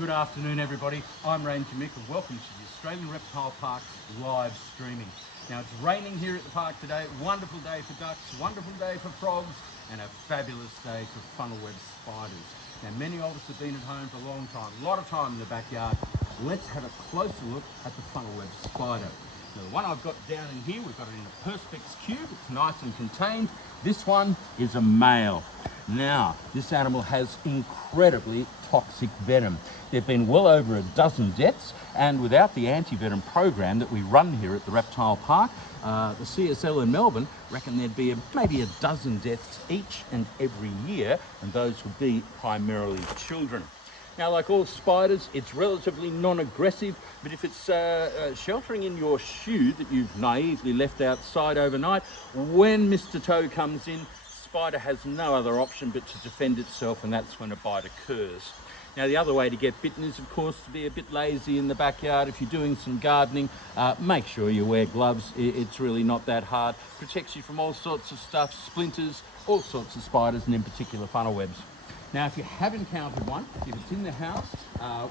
Good afternoon, everybody. I'm Ranger Mick, and welcome to the Australian Reptile Park's live streaming. Now, it's raining here at the park today. Wonderful day for ducks, wonderful day for frogs, and a fabulous day for funnel web spiders. Now, many of us have been at home for a long time, a lot of time in the backyard. Let's have a closer look at the funnel web spider. Now, the one I've got down in here, we've got it in a Perspex cube. It's nice and contained. This one is a male. Now, this animal has incredibly toxic venom. There have been well over a dozen deaths, and without the anti-venom program that we run here at the Reptile Park, the CSL in Melbourne reckon there'd be maybe a dozen deaths each and every year, and those would be primarily children. Now, like all spiders, it's relatively non-aggressive, but if it's sheltering in your shoe that you've naively left outside overnight, when Mr. Toe comes in, spider has no other option but to defend itself, and that's when a bite occurs. Now, the other way to get bitten is, of course, to be a bit lazy in the backyard. If you're doing some gardening, make sure you wear gloves. It's really not that hard. Protects you from all sorts of stuff, splinters, all sorts of spiders, and in particular funnel webs. Now, if you have encountered one, if it's in the house,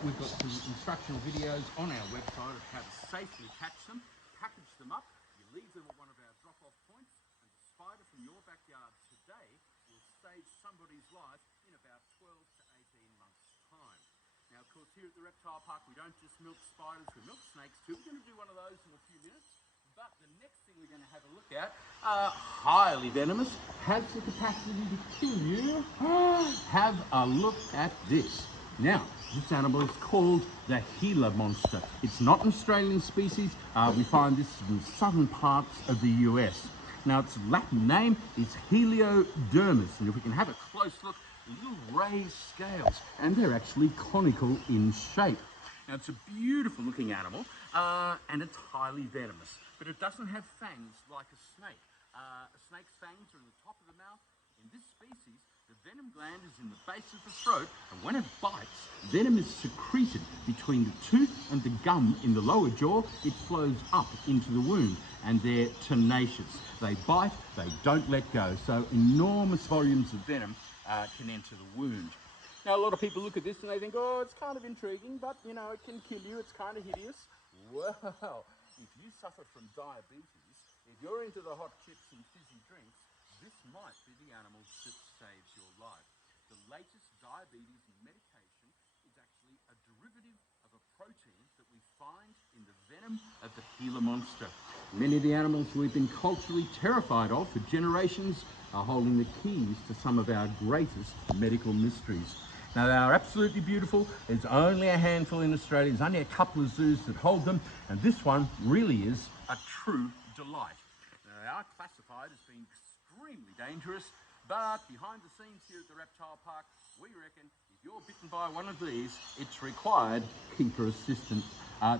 we've got some instructional videos on our website of how to safely catch them, package them up. You leave them at one of our drop-off points, and the spider from your backyard today will save somebody's life in about 12 to 18 months' time. Now, of course, here at the Reptile Park, we don't just milk spiders, we milk snakes too. We're going to do one of those in a few minutes. But the next thing we're going to have a look at, highly venomous, has the capacity to kill you. Have a look at this. Now, this animal is called the Gila Monster. It's not an Australian species. We find this in the southern parts of the US. Now, its Latin name is Heliodermis, and if we can have a close look, little raised scales, and they're actually conical in shape. Now, it's a beautiful looking animal, and it's highly venomous, but it doesn't have fangs like a snake. A snake's fangs are in the top of the mouth. In this species, the venom gland is in the base of the throat, and when it bites, venom is secreted between the tooth and the gum in the lower jaw. It flows up into the wound, and they're tenacious. They bite, they don't let go, so enormous volumes of venom can enter the wound. Now, a lot of people look at this and they think, oh, it's kind of intriguing, but, you know, it can kill you. It's kind of hideous. Well, if you suffer from diabetes, if you're into the hot chips and fizzy drinks, this might be the animal that saves your life. The latest diabetes medication is actually a derivative of a protein that we find in the venom of the Gila Monster. Many of the animals we've been culturally terrified of for generations are holding the keys to some of our greatest medical mysteries. Now, they are absolutely beautiful. There's only a handful in Australia. There's only a couple of zoos that hold them, and this one really is a true delight. Now, they are classified as being extremely dangerous, but behind the scenes here at the Reptile Park, we reckon if you're bitten by one of these, it's required keeper assistance.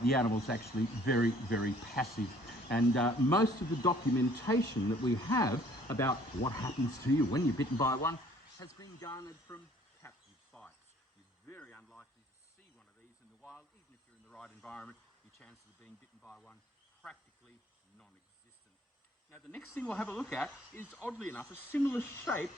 The animal's actually very, very passive. And most of the documentation that we have about what happens to you when you're bitten by one has been garnered from captive fights. You're very unlikely to see one of these in the wild. Even if you're in the right environment, your chances of being bitten by one practically non-existent. Now, the next thing we'll have a look at is, oddly enough, a similar shape,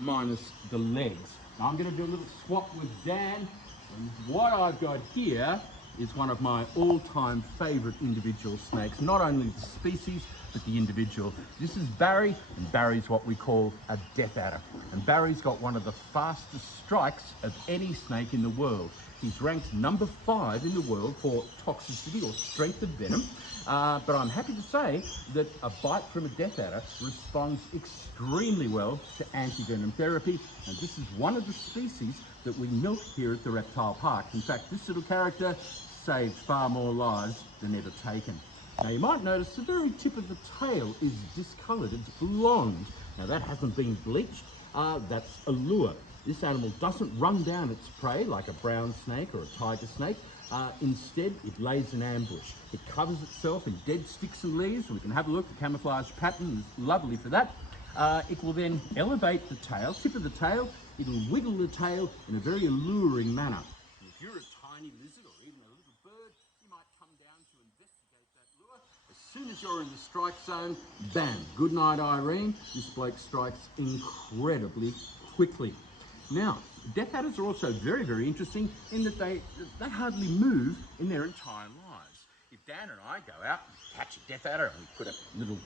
minus the legs. Now, I'm going to do a little swap with Dan, and what I've got here is one of my all-time favourite individual snakes. Not only the species, but the individual. This is Barry, and Barry's what we call a death adder. And Barry's got one of the fastest strikes of any snake in the world. He's ranked number 5 in the world for toxicity or strength of venom. But I'm happy to say that a bite from a death adder responds extremely well to anti-venom therapy. And this is one of the species that we milk here at the Reptile Park. In fact, this little character saved far more lives than ever taken. Now, you might notice the very tip of the tail is discoloured. It's blonde. Now, that hasn't been bleached. That's a lure. This animal doesn't run down its prey like a brown snake or a tiger snake. Instead, it lays an ambush. It covers itself in dead sticks and leaves. We can have a look. The camouflage pattern is lovely for that. It will then elevate the tail, tip of the tail. It'll wiggle the tail in a very alluring manner. And if you're a tiny lizard or even a little bird, you might come down to investigate that lure. As soon as you're in the strike zone, bam, good night, Irene. This bloke strikes incredibly quickly. Now, Death adders are also very, very interesting in that they hardly move in their entire lives. If Dan and I go out and catch a death adder and we put a little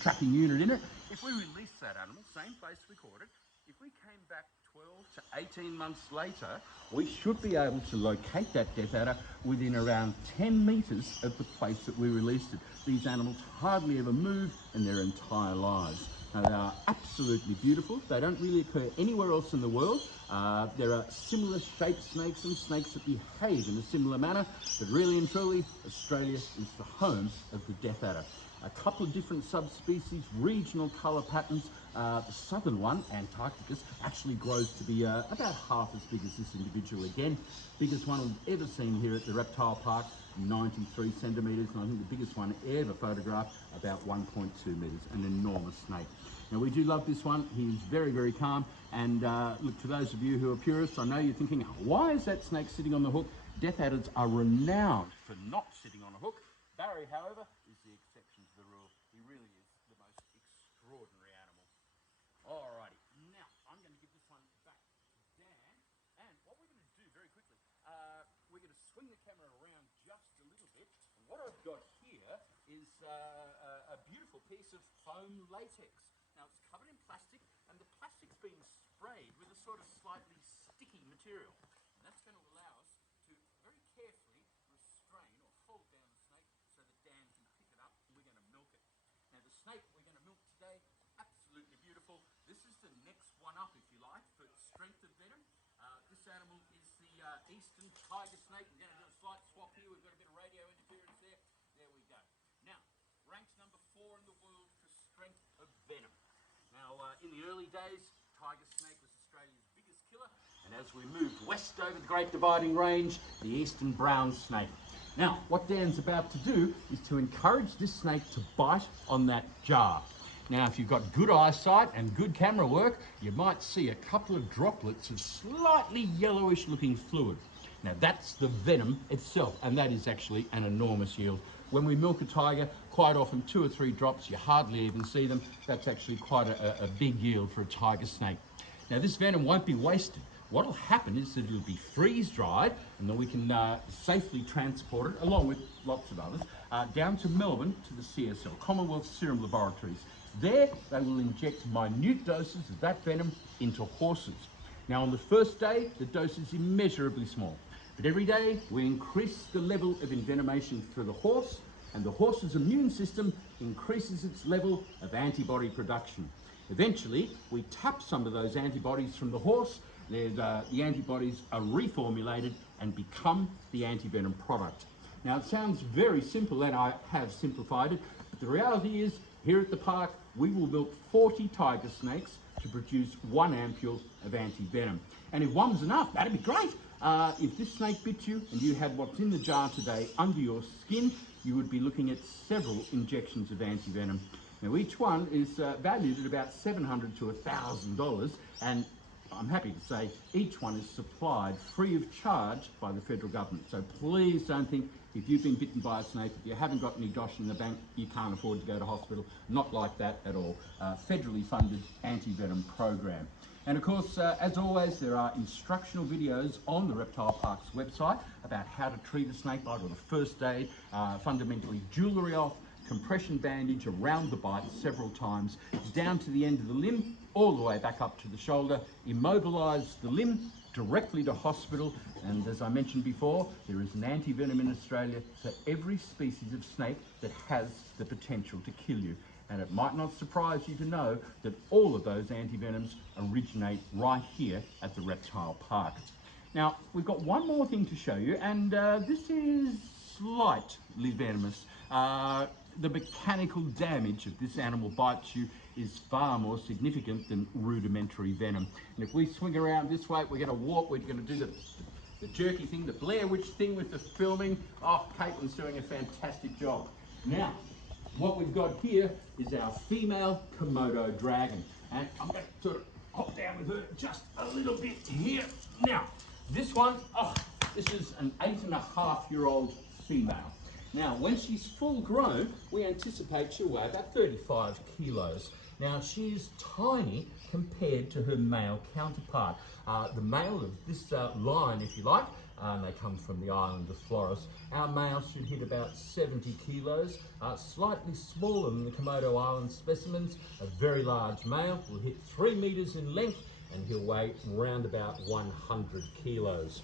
tracking unit in it, if we release that animal, same place we caught it, if we came back 12 to 18 months later, we should be able to locate that death adder within around 10 metres of the place that we released it. These animals hardly ever move in their entire lives. Now, they are absolutely beautiful. They don't really occur anywhere else in the world. There are similar shaped snakes and snakes that behave in a similar manner, but really and truly, Australia is the home of the death adder. A couple of different subspecies, regional colour patterns. The southern one, Antarcticus, actually grows to be about half as big as this individual again. Biggest one we've ever seen here at the Reptile Park, 93 centimetres, and I think the biggest one ever photographed, about 1.2 metres, an enormous snake. Now, we do love this one. He's very, very calm. And look, to those of you who are purists, I know you're thinking, why is that snake sitting on the hook? Death adders are renowned for not sitting on a hook. Barry, however, is the exception to the rule. He really is the most extraordinary animal. Alrighty, now I'm going to give this one back to Dan. And what we're going to do very quickly, we're going to swing the camera around just a little bit. And what I've got here is a beautiful piece of foam latex. Now, it's covered in plastic, and the plastic's been sprayed with a sort of slightly sticky material. And that's going to allow us to very carefully restrain or hold down the snake so that Dan can pick it up, and we're going to milk it. Now, the snake we're going to milk today, absolutely beautiful. This is the next one up, if you like, for strength of venom. This animal is the eastern tiger snake. We're going to do a slight swap here. We've got a bit of radio interference there. There we go. Now, ranked number 4 in the world for strength of venom. Now, in the early days, tiger snake was Australia's biggest killer. And as we moved west over the Great Dividing Range, the eastern brown snake. Now, what Dan's about to do is to encourage this snake to bite on that jar. Now, if you've got good eyesight and good camera work, you might see a couple of droplets of slightly yellowish looking fluid. Now, that's the venom itself, and that is actually an enormous yield. When we milk a tiger, quite often 2 or 3 drops, you hardly even see them. That's actually quite a big yield for a tiger snake. Now, this venom won't be wasted. What will happen is that it'll be freeze-dried, and then we can safely transport it, along with lots of others, down to Melbourne to the CSL, Commonwealth Serum Laboratories. There, they will inject minute doses of that venom into horses. Now, on the first day, the dose is immeasurably small. But every day, we increase the level of envenomation for the horse, and the horse's immune system increases its level of antibody production. Eventually, we tap some of those antibodies from the horse. The antibodies are reformulated and become the antivenom product. Now, it sounds very simple, and I have simplified it, but the reality is, here at the park, we will milk 40 tiger snakes to produce 1 ampule of antivenom. And if one's enough, that'd be great. If this snake bit you and you had what's in the jar today under your skin, you would be looking at several injections of antivenom. Now, each one is valued at about $700 to $1,000, and I'm happy to say each one is supplied free of charge by the federal government. So please don't think if you've been bitten by a snake, if you haven't got any dosh in the bank, you can't afford to go to hospital. Not like that at all. Federally funded anti-venom program. And of course, as always, there are instructional videos on the Reptile Park's website about how to treat a snake bite, or the first aid, fundamentally jewellery off, compression bandage around the bite several times, down to the end of the limb, all the way back up to the shoulder, immobilise the limb, directly to hospital. And as I mentioned before, there is an anti-venom in Australia for every species of snake that has the potential to kill you. And it might not surprise you to know that all of those antivenoms originate right here at the Reptile Park. Now, we've got one more thing to show you, and this is slightly venomous. The mechanical damage if this animal bites you is far more significant than rudimentary venom. And if we swing around this way, we're going to walk, we're going to do the jerky thing, the Blair Witch thing with the filming. Oh, Caitlin's doing a fantastic job. Now, what we've got here is our female Komodo Dragon. And I'm going to sort of hop down with her just a little bit here. Now, this one, this is an 8.5-year-old female. Now, when she's full grown, we anticipate she'll weigh about 35 kilos. Now, she is tiny compared to her male counterpart. The male of this line, if you like, they come from the island of Flores. Our male should hit about 70 kilos, slightly smaller than the Komodo Island specimens. A very large male will hit 3 meters in length and he'll weigh around about 100 kilos.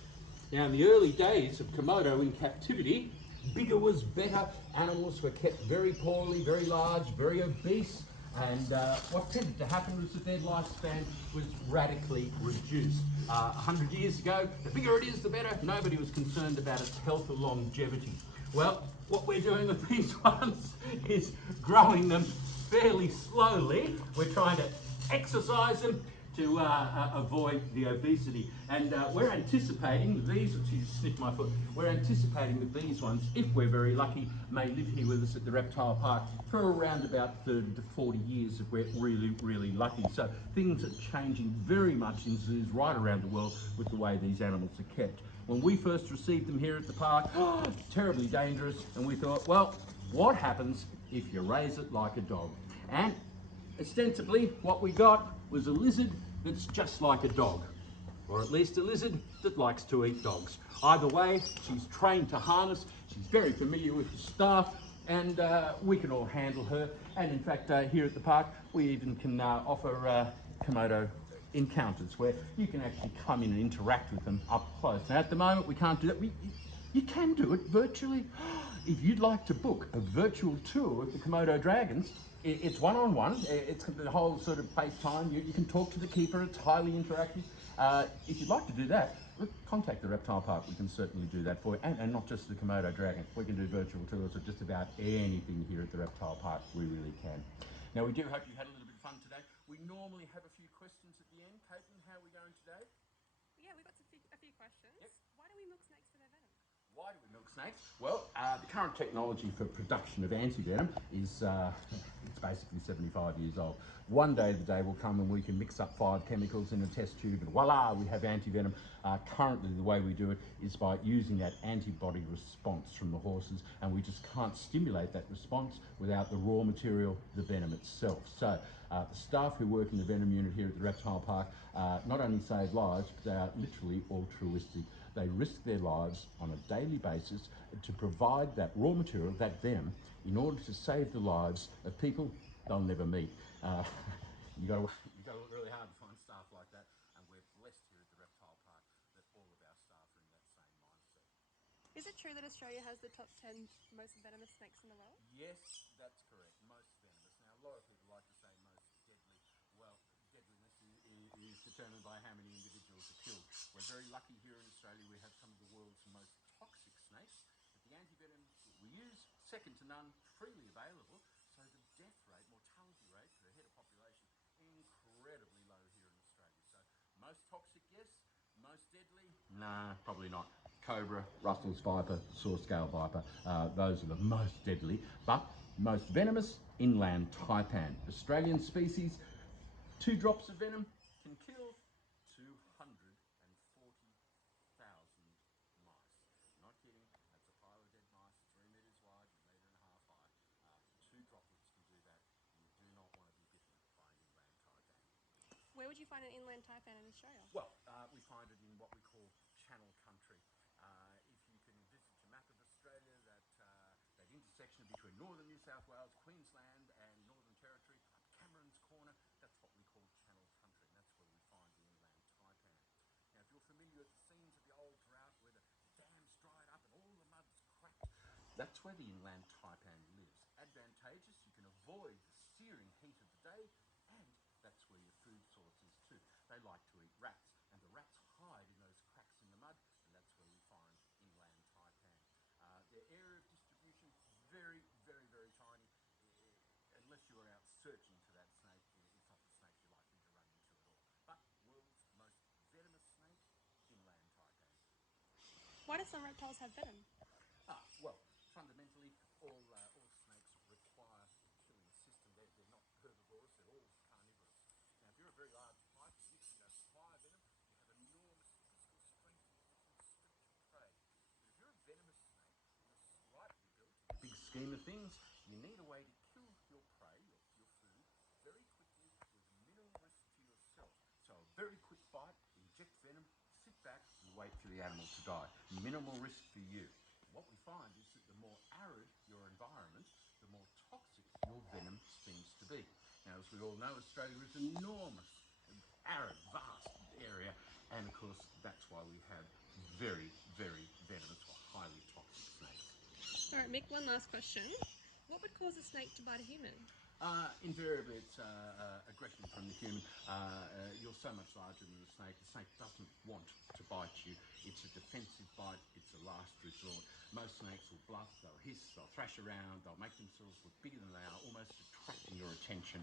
Now, in the early days of Komodo in captivity, bigger was better. Animals were kept very poorly, very large, very obese, and what tended to happen was that their lifespan was radically reduced. 100 years ago, the bigger it is, the better. Nobody was concerned about its health or longevity. Well, what we're doing with these ones is growing them fairly slowly. We're trying to exercise them to avoid the obesity. And we're anticipating these, which you sniffed my foot, we're anticipating that these ones, if we're very lucky, may live here with us at the reptile park for around about 30 to 40 years if we're really, really lucky. So things are changing very much in zoos right around the world with the way these animals are kept. When we first received them here at the park, terribly dangerous, and we thought, well, what happens if you raise it like a dog? And ostensibly, what we got was a lizard that's just like a dog, or at least a lizard that likes to eat dogs. Either way, she's trained to harness, she's very familiar with the staff, and we can all handle her. And in fact, here at the park, we even can offer Komodo encounters where you can actually come in and interact with them up close. Now, at the moment, we can't do that. You can do it virtually. If you'd like to book a virtual tour of the Komodo Dragons, it's one-on-one. It's the whole sort of FaceTime. You can talk to the keeper. It's highly interactive. If you'd like to do that, contact the reptile park. We can certainly do that for you. And not just the Komodo Dragon. We can do virtual tours of just about anything here at the reptile park. We really can. Now, we do hope you had a little bit of fun today. We normally have a few questions at the end. Caitlin, how are we going today? Yeah, we've got a few questions. Yep. Why do we milk snakes for their venom? Why do we milk snakes? Well, the current technology for production of anti-venom is it's basically 75 years old. One day the day will come when we can mix up 5 chemicals in a test tube and voila, we have anti-venom. Currently the way we do it is by using that antibody response from the horses, and we just can't stimulate that response without the raw material, the venom itself. So the staff who work in the venom unit here at the reptile park not only save lives, but they are literally altruistic. They risk their lives on a daily basis to provide that raw material, that venom, in order to save the lives of people they'll never meet. You got to look really hard to find staff like that, and we're blessed here at the reptile park that all of our staff are in that same mindset. Is it true that Australia has the top 10 most venomous snakes in the world? Yes, that's correct. Most venomous. Now, a lot of people like to say most deadly. Well, deadliness is determined by how many individuals are killed. We're very lucky here in Australia. We have some of the world's most toxic snakes, but the antivenom that we use, second to none, freely available. So the death rate, mortality rate per head of population, incredibly low here in Australia. So most toxic, yes. Most deadly? Nah, probably not. Cobra, Russell's viper, saw-scale viper, those are the most deadly. But most venomous, inland taipan. Australian species, 2 drops of venom can kill 240,000 mice. Not kidding, that's a pile of dead mice, 3 meters wide, a metre and a half high. 2 droplets can do that. You do not want to be bitten by an inland taipan. Where would you find an inland taipan in Australia? Well, we find it in what we call channel country. If you can visit your map of Australia, that intersection between northern New South Wales, Queensland and Northern Territory, up Cameron's Corner, that's what we call channel country, and that's where we find the inland taipan. Now, if you're familiar with the scenes of the old drought where the dams dried up and all the mud's cracked, that's where the inland taipan lives. Advantageous, you can avoid the searing heat of the day, and that's where your food source is too. They like to eat rats, and the rats hide in those cracks in the mud, and that's where we find inland taipan. Their area of distribution, very, very, very tiny. Unless you are out searching for that snake, it's not the snake you're likely to run into at all. But world's most venomous snake, inland taipan. Why do some reptiles have venom? Well, fundamentally, all snakes require a killing system. They're not herbivores, they're all carnivorous. Now, if you're a very large python, you don't require venom. You have enormous physical strength and you can strip your prey. But if you're a venomous snake, you're slightly built in the big scheme of things. You need a way to kill your prey, your food, very quickly the animal to die. Minimal risk for you. What we find is that the more arid your environment, the more toxic your venom seems to be. Now, as we all know, Australia is an enormous, arid, vast area, and of course, that's why we have very, very venomous or highly toxic snakes. All right, Mick, one last question. What would cause a snake to bite a human? Invariably, it's aggression from the human. You're so much larger than the snake. The snake doesn't want to bite you. It's a defensive bite. It's a last resort. Most snakes will bluff, they'll hiss, they'll thrash around, they'll make themselves look bigger than they are, almost attracting your attention.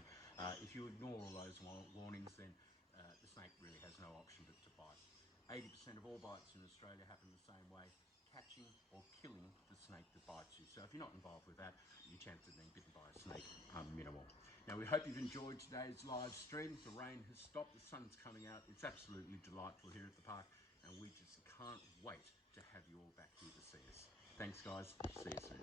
If you ignore all those warnings, then the snake really has no option but to bite. 80% of all bites in Australia happen the same way: catching or killing the snake that bites you. So if you're not involved with that, your chance of being bitten by a snake are minimal. Now, we hope you've enjoyed today's live stream. The rain has stopped, the sun's coming out. It's absolutely delightful here at the park, and we just can't wait to have you all back here to see us. Thanks, guys. See you soon.